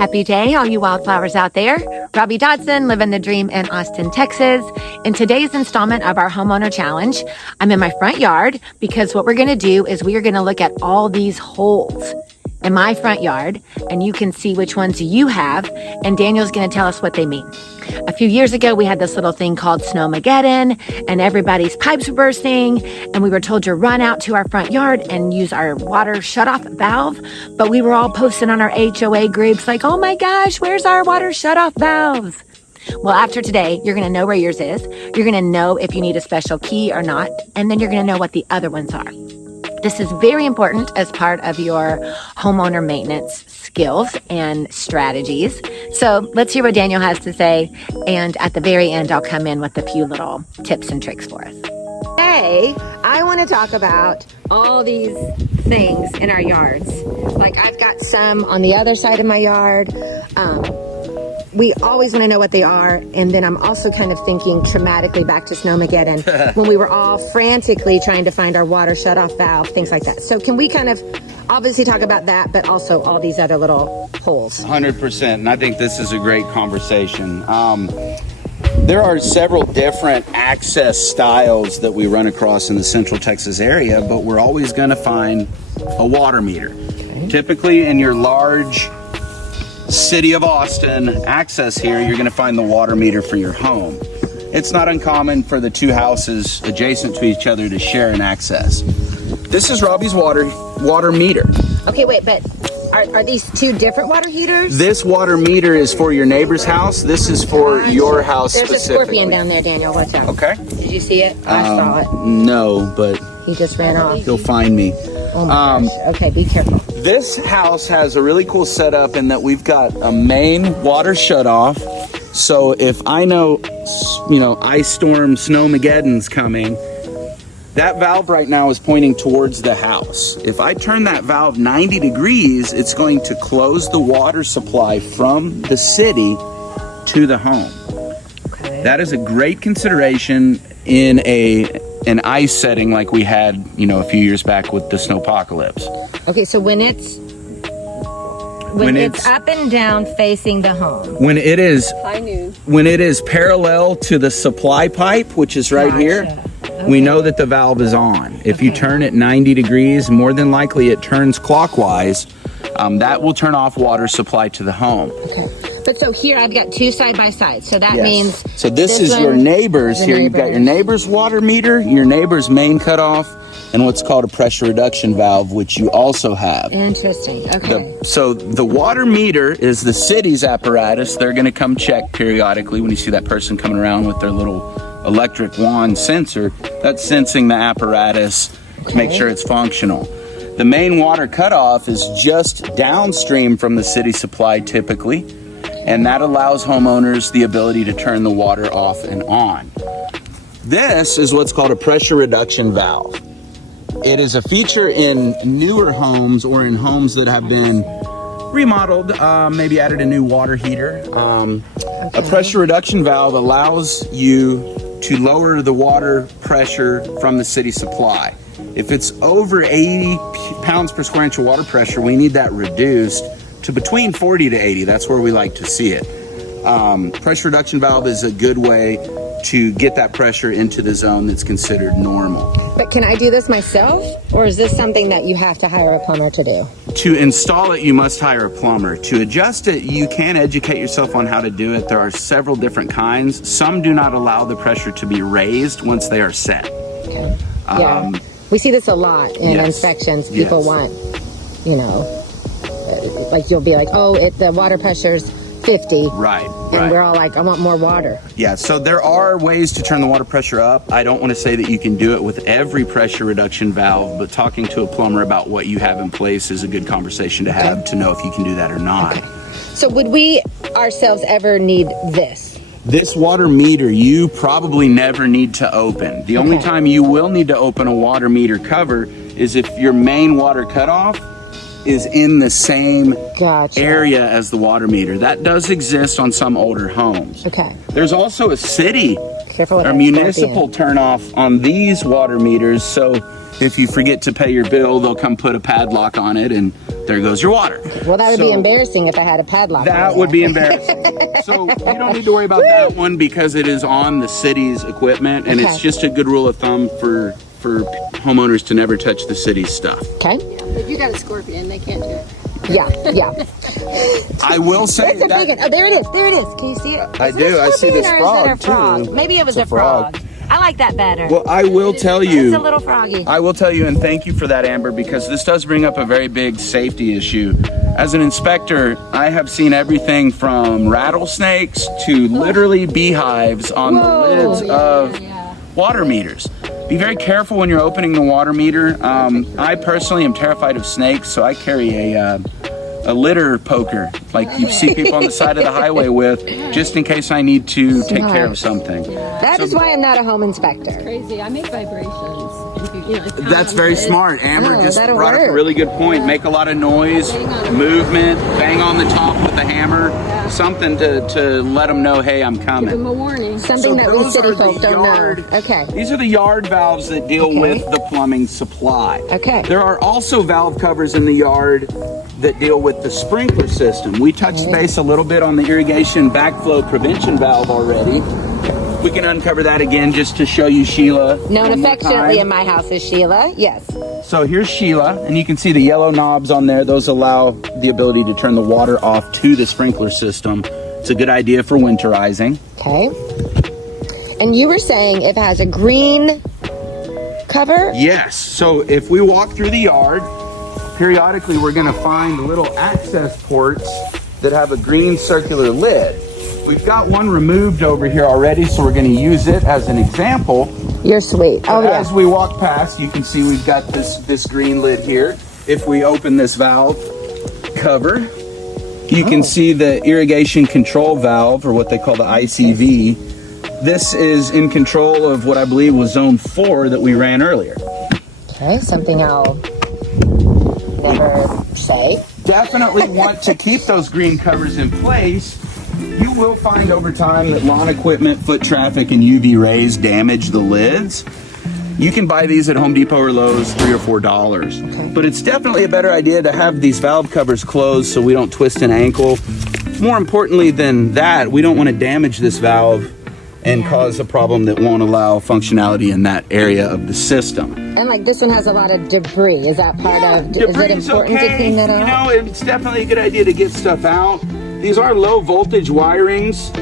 Happy day, all you wildflowers out there. Robbie Dodson, living the dream in Austin, Texas. In today's installment of our homeowner challenge, I'm in my front yard because what we're going to do is we are going to look at all these holes in my front yard, and you can see which ones you have, and Daniel's going to tell us what they mean. A few years ago, we had this little thing called Snowmageddon, and everybody's pipes were bursting, and we were told to run out to our front yard and use our water shutoff valve, but we were all posting on our HOA groups like, oh my gosh, where's our water shutoff valve? Well, after today, you're going to know where yours is. You're going to know if you need a special key or not, and then you're going to know what the other ones are. This is very important as part of your homeowner maintenance skills and strategies. So let's hear what Daniel has to say. And at the very end, I'll come in with a few little tips and tricks for us. Today, I want to talk about all these things in our yards. Like I've got some on the other side of my yard. We always want to know what they are. And then I'm also kind of thinking traumatically back to Snowmageddon when we were all frantically trying to find our water shutoff valve, things like that. So can we kind of obviously talk about that, but also all these other little holes? 100%. And I think this is a great conversation. There are several different access styles that we run across in the Central Texas area, but we're always going to find a water meter. Okay. Typically in your large City of Austin access here, you're going to find the water meter for your home. It's not uncommon for the two houses adjacent to each other to share an access. This is Robbie's water meter. Okay, wait, but are these two different water heaters? This water meter is for your neighbor's house. This is for your house specifically. There's a scorpion down there, Daniel. Watch out. Okay. Did you see it? I saw it. No, but he just ran off. He'll find me. Oh my gosh. Okay, be careful. This house has a really cool setup in that we've got a main water shutoff. So if I know, ice storm Snowmageddon's coming, that valve right now is pointing towards the house. If I turn that valve 90 degrees, it's going to close the water supply from the city to the home. Okay. That is a great consideration in an ice setting like we had, a few years back with the snowpocalypse. Okay, so when it's up and down facing the home. When it is parallel to the supply pipe, which is right here, okay, we know that the valve is on. If you turn it 90 degrees, more than likely it turns clockwise. That will turn off water supply to the home. Okay. But so here I've got two side by side. So that means... So this is your neighbor's. Here you've got your neighbor's water meter, your neighbor's main cutoff, and what's called a pressure reduction valve, which you also have. Interesting. Okay. So the water meter is the city's apparatus. They're going to come check periodically when you see that person coming around with their little electric wand sensor. That's sensing the apparatus to make sure it's functional. The main water cutoff is just downstream from the city supply typically, and that allows homeowners the ability to turn the water off and on. This is what's called a pressure reduction valve. It is a feature in newer homes or in homes that have been remodeled, maybe added a new water heater. A pressure reduction valve allows you to lower the water pressure from the city supply. If it's over 80 pounds per square inch of water pressure, we need that reduced to between 40 to 80. That's where we like to see it. Pressure reduction valve is a good way to get that pressure into the zone that's considered normal. But can I do this myself, or is this something that you have to hire a plumber to do? To install it, you must hire a plumber. To adjust it, you can educate yourself on how to do it. There are several different kinds. Some do not allow the pressure to be raised once they are set. Okay. Yeah. We see this a lot in inspections. People want, like you'll be like, the water pressure's 50. Right. And we're all like, I want more water. Yeah, so there are ways to turn the water pressure up. I don't want to say that you can do it with every pressure reduction valve, but talking to a plumber about what you have in place is a good conversation to have to know if you can do that or not. Okay. So would we ourselves ever need this? This water meter, you probably never need to open. The only time you will need to open a water meter cover is if your main water cutoff is in the same area as the water meter. That does exist on some older homes. Okay. There's also a city or municipal turnoff on these water meters. So If you forget to pay your bill, they'll come put a padlock on it, and there goes your water. Well, that would be embarrassing if I had a padlock. That would be embarrassing. So you don't need to worry about that one because it is on the city's equipment, and it's just a good rule of thumb for homeowners to never touch the city's stuff. Okay. If you got a scorpion, they can't do it. Yeah. I will say That's a big one. Oh, there it is. There it is. Can you see it? I do. I see this frog too. Maybe it was a frog. I like that better. Well, I will tell you. It's a little froggy. I will tell you, and thank you for that, Amber, because this does bring up a very big safety issue. As an inspector, I have seen everything from rattlesnakes to literally beehives on the lids of water meters. Be very careful when you're opening the water meter. I personally am terrified of snakes, so I carry a litter poker, like you see people on the side of the highway with, just in case I need to take care of something. That is why I'm not a home inspector. Crazy. I make vibrations. That's very smart. Amber just brought up a really good point. Make a lot of noise, movement, bang on the top with a hammer, something to let them know, hey, I'm coming. Give them a warning. Something that we city folk don't know. Okay. These are the yard valves that deal with the plumbing supply. Okay. There are also valve covers in the yard that deal with the sprinkler system. We touched base a little bit on the irrigation backflow prevention valve already. We can uncover that again just to show you Sheila. Known affectionately in my house as Sheila, yes. So here's Sheila, and you can see the yellow knobs on there. Those allow the ability to turn the water off to the sprinkler system. It's a good idea for winterizing. Okay. And you were saying if it has a green cover? Yes. So if we walk through the yard, periodically we're going to find little access ports that have a green circular lid. We've got one removed over here already, so we're going to use it as an example. You're sweet. Oh, yeah. As we walk past, you can see we've got this green lid here. If we open this valve cover, you can see the irrigation control valve, or what they call the ICV. This is in control of what I believe was zone 4 that we ran earlier. Okay, something I'll never say. Definitely want to keep those green covers in place. You will find over time that lawn equipment, foot traffic, and UV rays damage the lids. You can buy these at Home Depot or Lowe's, $3 or $4. But it's definitely a better idea to have these valve covers closed so we don't twist an ankle. More importantly than that, we don't want to damage this valve and cause a problem that won't allow functionality in that area of the system. And like this one has a lot of debris. Is that part of, Debris is it important to clean that out? You know, it's definitely a good idea to get stuff out. These are low voltage wirings.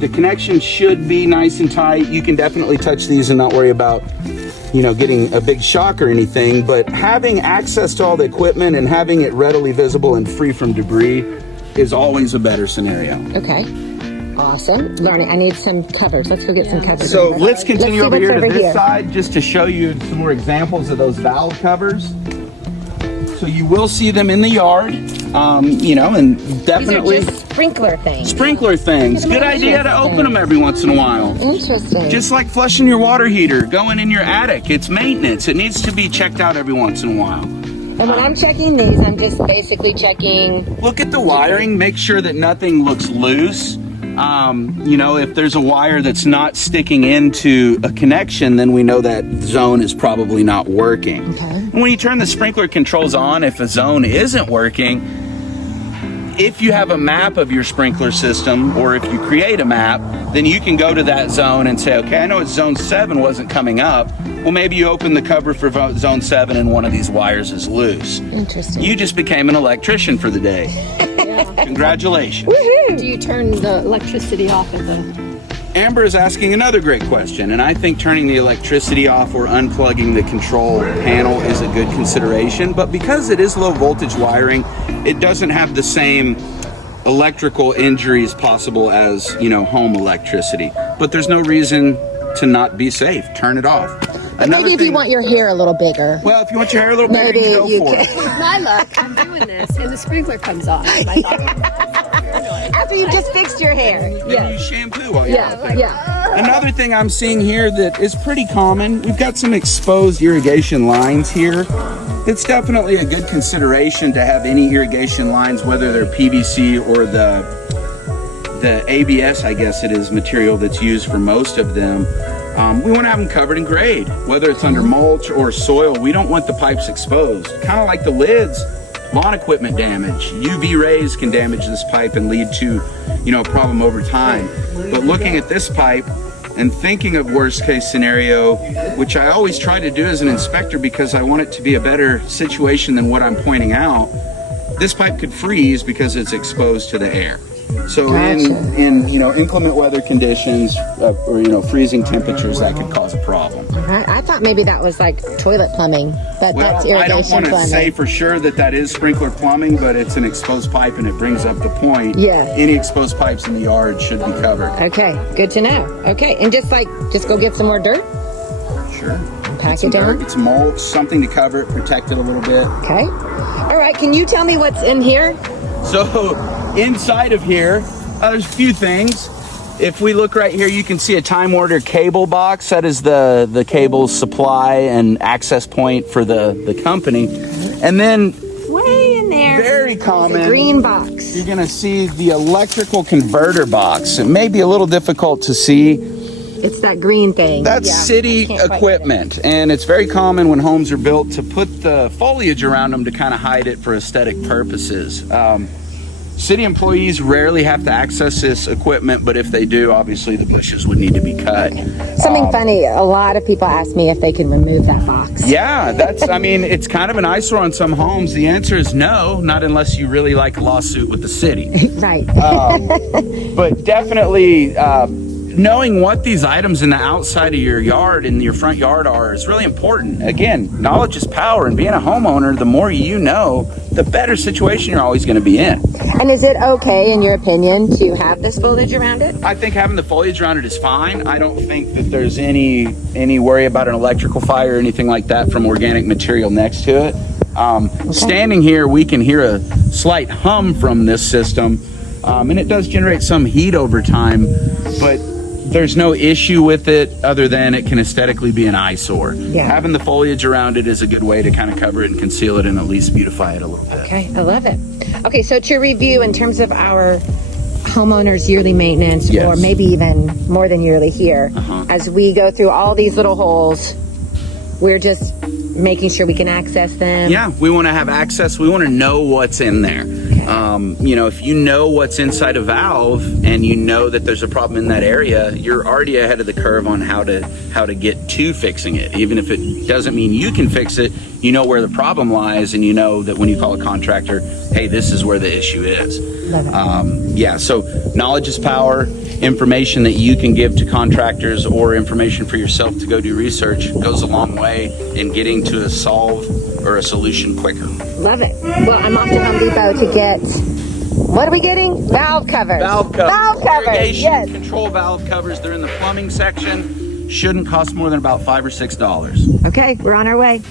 The connection should be nice and tight. You can definitely touch these and not worry about, you know, getting a big shock or anything, but having access to all the equipment and having it readily visible and free from debris is always a better scenario. Okay. Awesome. Learning. I need some covers. Let's go get some covers. So let's continue over here to this here. side just to show you some more examples of those valve covers. So you will see them in the yard, you know, and definitely These are just sprinkler things. Sprinkler things. Good idea to open them every once in a while. Interesting. Just like flushing your water heater, going in your attic. It's maintenance. It needs to be checked out every once in a while. And when I'm checking these, I'm just basically checking. Look at the wiring. Make sure that nothing looks loose. You know, if there's a wire that's not sticking into a connection, then we know that zone is probably not working. Okay. And when you turn the sprinkler controls on, if a zone isn't working, if you have a map of your sprinkler system, or if you create a map, then you can go to that zone and say, okay, I know it's zone 7 wasn't coming up. Well, maybe you open the cover for zone 7 and one of these wires is loose. Interesting. You just became an electrician for the day. Congratulations. Do you turn the electricity off at the... Amber is asking another great question, and I think turning the electricity off or unplugging the control panel is a good consideration, but because it is low voltage wiring, it doesn't have the same electrical injuries possible as, you know, home electricity. But there's no reason to not be safe. Turn it off. Maybe if you want your hair a little bigger. Well, if you want your hair a little bigger, Maybe you go for it. With my luck, I'm doing this, and the sprinkler comes on. After you just fixed your hair. Then you shampoo while you're out there. Yeah. Another thing I'm seeing here that is pretty common, we've got some exposed irrigation lines here. It's definitely a good consideration to have any irrigation lines, whether they're PVC or the ABS, I guess it is, material that's used for most of them. We want to have them covered in grade, whether it's under mulch or soil. We don't want the pipes exposed. Kind of like the lids, lawn equipment damage. UV rays can damage this pipe and lead to, a problem over time. But looking at this pipe and thinking of worst case scenario, which I always try to do as an inspector because I want it to be a better situation than what I'm pointing out, this pipe could freeze because it's exposed to the air. So in inclement weather conditions or freezing temperatures, that could cause a problem. I thought maybe that was like toilet plumbing, but that's irrigation I don't want to plumbing. say for sure that is sprinkler plumbing, but it's an exposed pipe, and it brings up the point. Yeah. Any exposed pipes in the yard should be covered. Okay, good to know. Okay, and just go get some more dirt. Sure. Pack it down. Get some mulch, something to cover it, protect it a little bit. Okay. All right. Can you tell me what's in here? So inside of here, there's a few things. If we look right here, you can see a time order cable box. That is the cable supply and access point for the company. And then Way in there. very common, The green box. you're gonna see the electrical converter box. It may be a little difficult to see. It's that green thing. That's Yeah, city I can't quite equipment, and it's very common when homes are built to put the foliage around them to kind of hide it for aesthetic purposes. City employees rarely have to access this equipment, but if they do, obviously the bushes would need to be cut. Something funny, a lot of people ask me if they can remove that box. Yeah, it's kind of an eyesore on some homes. The answer is no, not unless you really like a lawsuit with the city. Right. But definitely, knowing what these items in the outside of your yard and your front yard are is really important. Again, knowledge is power, and being a homeowner, the more you know, the better situation you're always going to be in. And is it okay, in your opinion, to have this foliage around it? I think having the foliage around it is fine. I don't think that there's any worry about an electrical fire or anything like that from organic material next to it. Standing here, we can hear a slight hum from this system, and it does generate some heat over time, but there's no issue with it other than it can aesthetically be an eyesore. Yeah. Having the foliage around it is a good way to kind of cover it and conceal it and at least beautify it a little bit. Okay, I love it. Okay, so to review, in terms of our homeowners' yearly maintenance, Yes. or maybe even more than yearly here, as we go through all these little holes, we're just making sure we can access them. Yeah, we want to have access. We want to know what's in there. If you know what's inside a valve and you know that there's a problem in that area, you're already ahead of the curve on how to get to fixing it. Even if it doesn't mean you can fix it, you know where the problem lies, and you know that when you call a contractor, hey, this is where the issue is. Love it. So knowledge is power. Information that you can give to contractors or information for yourself to go do research goes a long way in getting to a solve or a solution quicker. Love it. Well, I'm off to Home Depot to get, what are we getting? Valve covers. Valve covers. Valve covers, Irrigation yes. control valve covers. They're in the plumbing section. Shouldn't cost more than about $5 or $6. Okay, we're on our way.